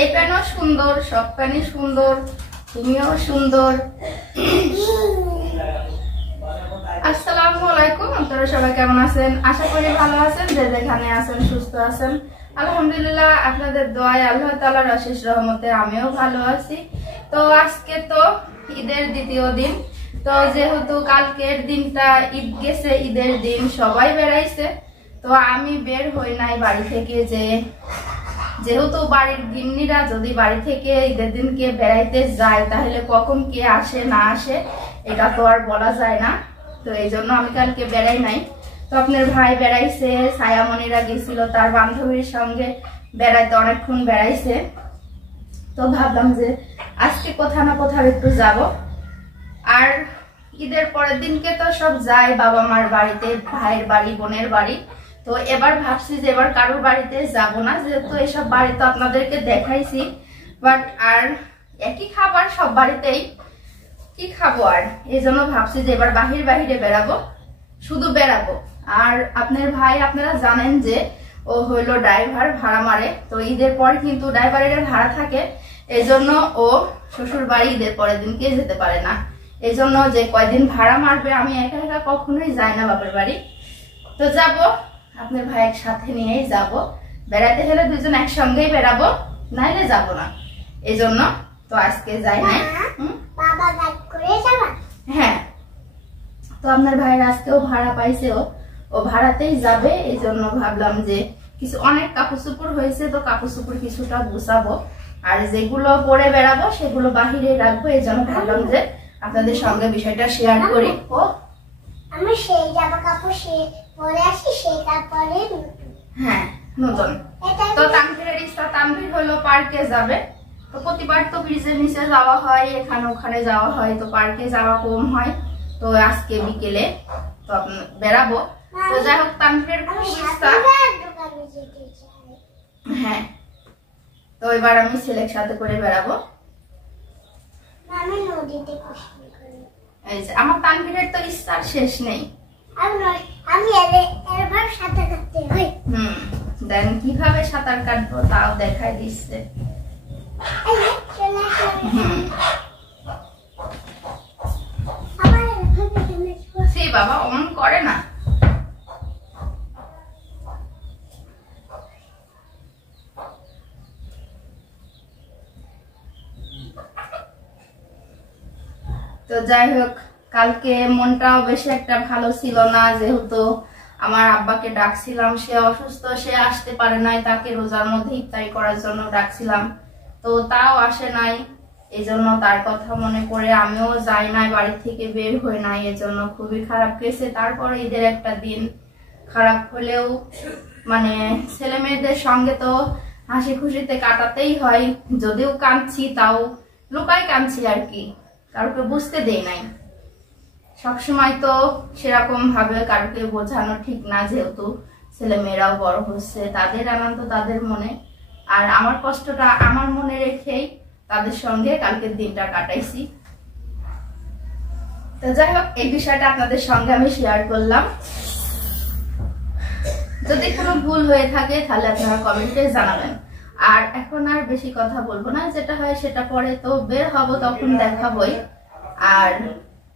এই প্যানও সুন্দর, সব প্যানই সুন্দর, তুমিও সুন্দর। আসসালামু আলাইকুম, আপনারা সবাই কেমন আছেন? আশা করি ভালো আছেন, যে যেখানে আছেন সুস্থ আছেন। আলহামদুলিল্লাহ, আপনাদের দোয়ায় আল্লাহ তাআলার অশেষ রহমতে আমিও ভালো আছি। তো আজকে তো ঈদের দ্বিতীয় দিন, তো যেহেতু কালকের দিনটা ঈদ গেছে, ঈদের দিন সবাই বেড়াইছে, তো আমি বের হই নাই বাড়ি থেকে। যেহেতু বাড়ির গিন্নিরা যদি বাড়ি থেকে ঈদের দিনকে বেড়াইতে যায় তাহলে কখন কে আসে না আসে এটা তো আর বলা যায় না। তো এই জন্য আমি কালকে বেড়াই নাই। তো আপনার ভাই বেড়াইছে, ছায়ামণিরা গেছিল তার বান্ধবীর সঙ্গে বেড়াইতে, অনেকক্ষণ বেড়াইছে। তো ভাবলাম যে আজকে কোথাও না কোথাও একটু যাব। আর ঈদের পরের দিনকে তো সব যায় বাবা মার বাড়িতে, ভাইয়ের বাড়ি, বোনের বাড়ি। তো এবার ভাবছি যে এবার কারোর বাড়িতে যাব না, যেহেতু এসব বাড়ি তো আপনাদেরকে দেখাইছি, বাট আর একই খাবার সব বাড়িতেই, কি খাবো আর। এই জন্য ভাবছি যে এবার বাহিরে বেড়াবো, শুধু বেড়াবো। আর আপনার ভাই আপনারা জানেন যে ও হইলো ড্রাইভার, ভাড়া মারে। তো ঈদের পর কিন্তু ড্রাইভারের ভাড়া থাকে, এই জন্য ও শ্বশুর বাড়ি ঈদের পরের দিনকে যেতে পারে না। এই জন্য যে কয়দিন ভাড়া মারবে, আমি একা একা কখনোই যাই না বাপের বাড়ি। তো যাব, আপনার ভাইয়ের সাথে নিয়েই যাব। বেড়াতে হলে দুজন একসঙ্গেই বেড়াবো, নাইলে যাব না। এই জন্য তো আজকে যাই নাই। হ্যাঁ, তো আপনার ভাইয়ের আজকেও ভাড়া পাইছে, ও ভাড়াতেই যাবে। এই জন্য ভাবলাম যে কিছু অনেক কাপড় চোপড় হয়েছে, তো কাপড় চোপড় কিছুটা গুছাবো, আর যেগুলো পরে বেড়াবো সেগুলো বাহিরে রাখবো। এই জন্য ভাবলাম যে আপনাদের সঙ্গে বিষয়টা শেয়ার করি। ও আমি সেই জামা কাপড় পরে আসি, সেই তারপরে হ্যাঁ নতুন। তো তানভীরের ইচ্ছা, তানভীর হলো পার্কে যাবে। তো প্রতিবার তো ব্রিজের নিচে যাওয়া হয়, এখানে ওখানে যাওয়া হয়, তো পার্কে যাওয়া কম হয়। তো আজকে বিকেলে তো বেড়াবো। তো যাই হোক, তানভীরের খুব ইচ্ছা। হ্যাঁ, তো এবার আমি ছেলের সাথে করে বেড়াবো। এই যে আমার তানভীরের তো ইচ্ছার শেষ নেই। দেন কিভাবে সাঁতার কাটবো তাও দেখাই দিচ্ছে। সেই বাবা অমন করে না। তো যাই হোক, কালকে মনটাও বেশি একটা ভালো ছিল না, যেহেতু আমার আব্বাকে ডাকছিলাম, সে অসুস্থ, সে আসতে পারে নাই। তাকে রোজার মধ্যে ইফতারি করার জন্য ডাকছিলাম, তো তাও আসে নাই। এই জন্য তার কথা মনে করে আমিও যাই নাই, বাড়ি থেকে বের হই নাই। এই জন্য খুবই খারাপ গেছে। তারপরে ঈদের একটা দিন খারাপ হলেও মানে ছেলে মেয়েদের সঙ্গে তো হাসি খুশিতে কাটাতেই হয়। যদিও কাঁদছি তাও লুকাই কাঁদছি আর কি, কারোকে বুঝতে দেই নাই। সবসময় তো সেরকম ভাবে কারোকে বোঝানো ঠিক না, যেহেতু ছেলে মেয়েরাও বড় হচ্ছে, তাদের আনন্দ তাদের মনে, আর আমার কষ্টটা আমার মনে রেখেই তাদের সঙ্গে কালকের দিনটা কাটাইছি। তো যাই হোক, এই বিষয়টা আপনাদের সঙ্গে আমি শেয়ার করলাম। যদি কোনো ভুল হয়ে থাকে তাহলে আপনারা কমেন্টে জানাবেন। আর এখন আর বেশি কথা বলবো না, যেটা হয় সেটা পরে তো বের হব তখন দেখাবই। আর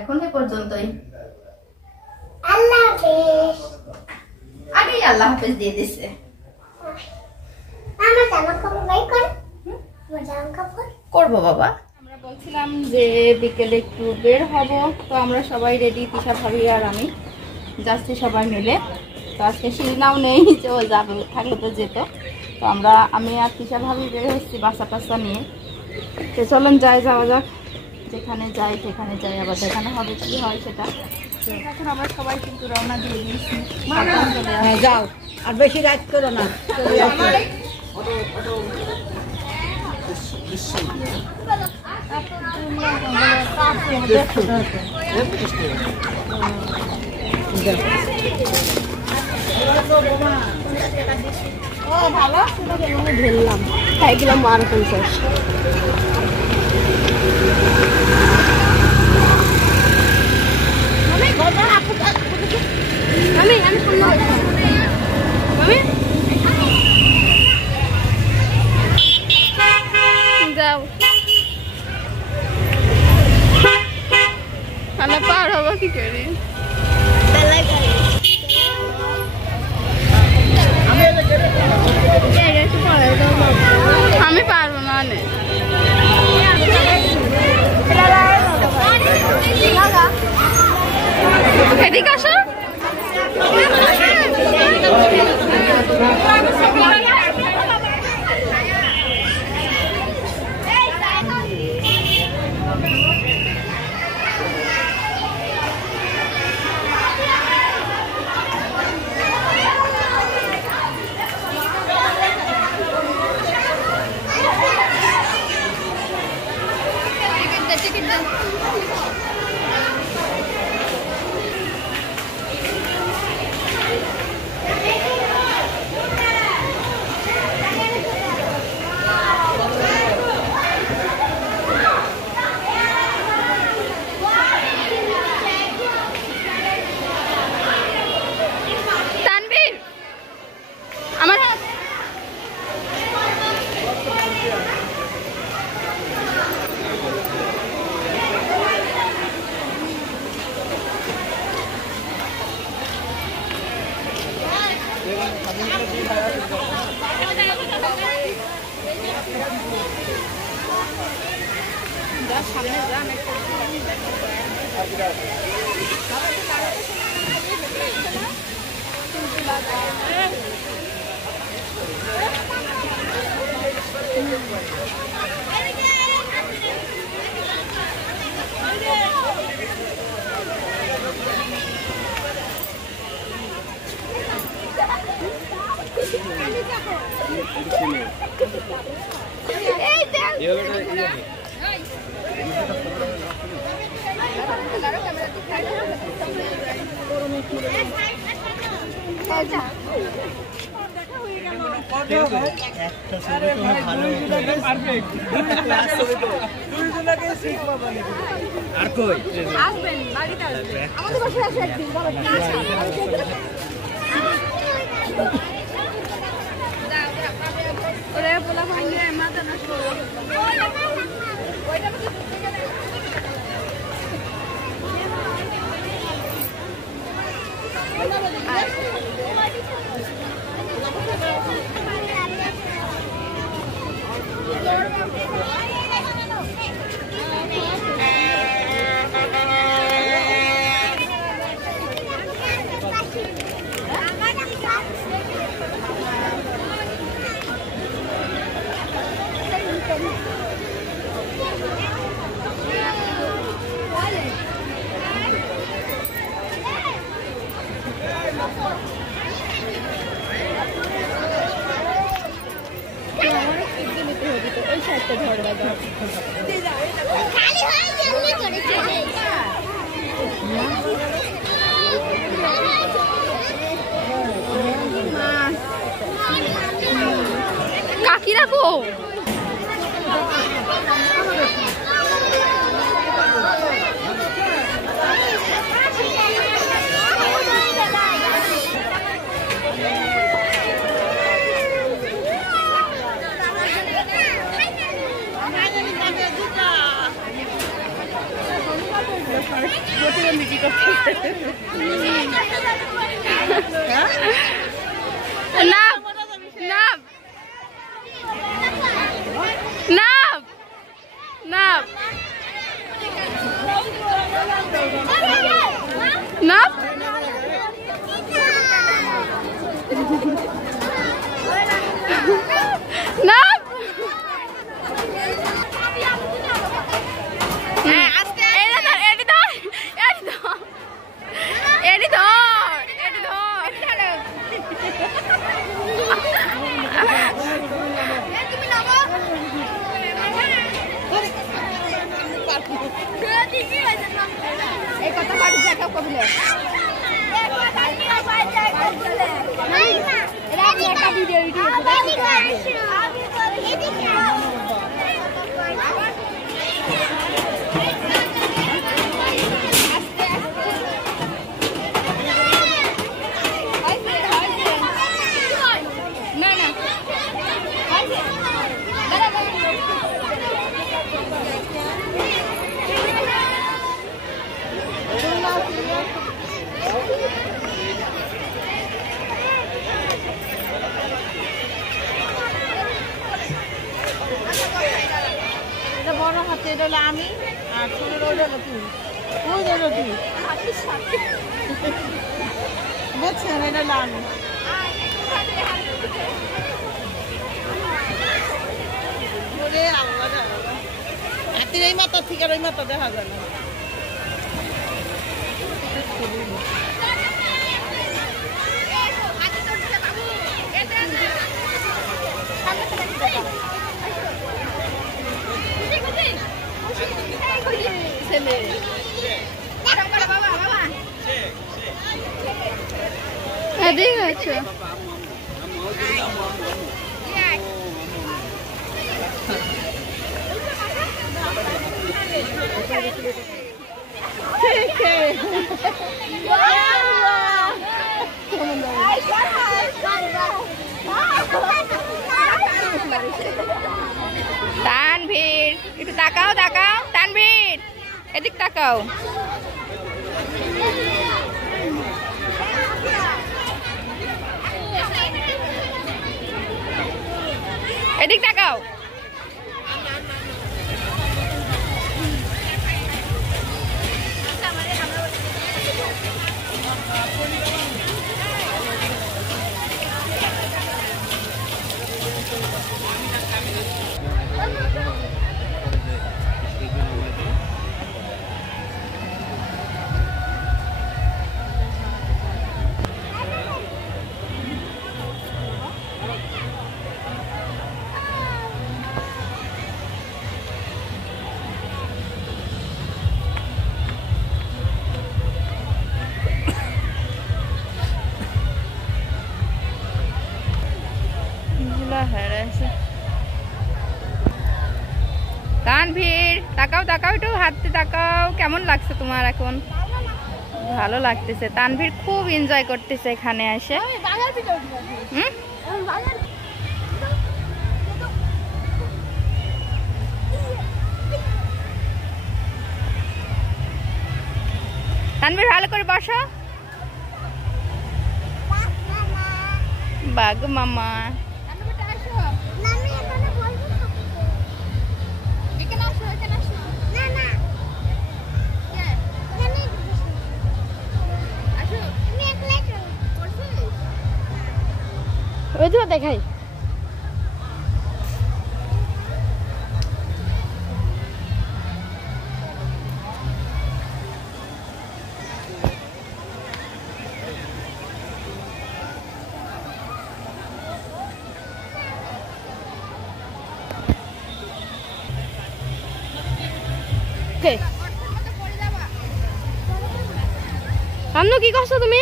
এখন এ পর্যন্তই, আল্লাহ হাফেজ। আগেই আল্লাহ হাফেজ দিয়ে দিছে। আমার জামা কাপড় বাই কর, আমার জামা কাপড় করবো বাবা। আমরা বলছিলাম যে বিকেলে একটু বের হব, তো আমরা সবাই রেডি, তিশা ভাবি আর আমি যাচ্ছি সবাই মিলে। তো আজকে শিলনাও নেই যে ও যাবে, থাকলে তো যেত। তো আমি আর তিশা ভাবি বের হচ্ছি বাচ্চা টাচ্চা নিয়ে। তো চলেন যাওয়া যাক, যেখানে যাই সেখানে যাই, আবার দেখানো হবে কি হয় সেটা। এখন আমরা সবাই কিন্তু রওনা দিয়ে দিয়েছি। যাও, আর বেশি রাত করো না। ভালো ধরলাম, খাই গেলাম 50। আমি কি করে আমি পারবো না এদিকে আসো আর কই আসবেন বাড়িতে আসবেন আমাদের বাসায় আসে একদিন বলো ওরে বলা ভাঙে মাথা নষ্ট ওইটা কাকি রাখো আমি আর 15 ওটা তুমি ওই ওটা তুমি বুঝছেন এটা না আমি ওরে আল্লাহ হাতির এই মাথা থেকে ওই মাথা দেখা যায় না তানভীর একটু তাকাও তাকাও তানভীর এদিক তাকাও এদিক তাকাও তানভীর তাকাও তাকাও একটু হাঁটতে তাকাও কেমন লাগছে তোমার এখন ভালো লাগতেছে তানভীর খুব এনজয় করতেছে এখানে এসে তানভীর ভালো করে বসো বাঘ মামা দেখাই সামনে কি করছো তুমি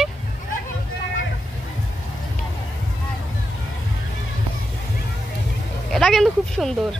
এটা কিন্তু খুব সুন্দর